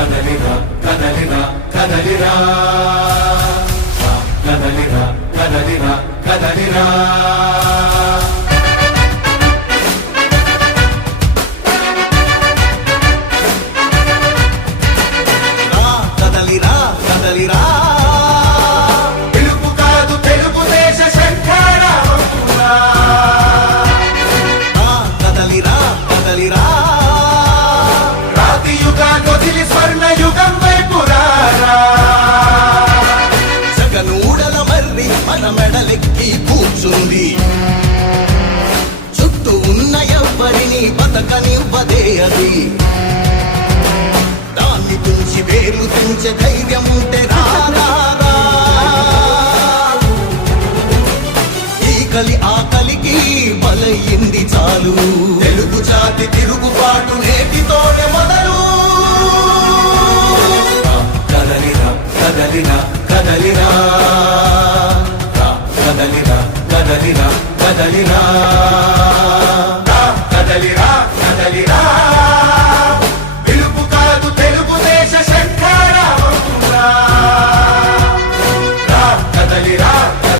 కదలిరా కదలిరా కదలిరా కదలిరా కదలిరా కదలిరా కదలిరా కదలిరా పిలుపు కాదు తెలుగుదేశ శంఖారావమురా కదలిరా కదలిరా రాతి యుగాన్ని వదిలి స్వర్ణ యుగం వైపు రారా జగనూడల మర్రి మన మెడలెక్కి కూర్చుంది చుట్టూ ఉన్న ఎవ్వరిని బతకనివ్వదే అది దాన్ని తుంచి వేర్లు తుంచే ధైర్యం ఉంటే రారా ఈ కలి ఆకలికి బలయింది చాలు తెలుగు జాతి తిరుగుబాటు నేటితోనే మొదలు కదలిరా కదలిరా కదలిరా కదలిరా కదలిరా కదలిరా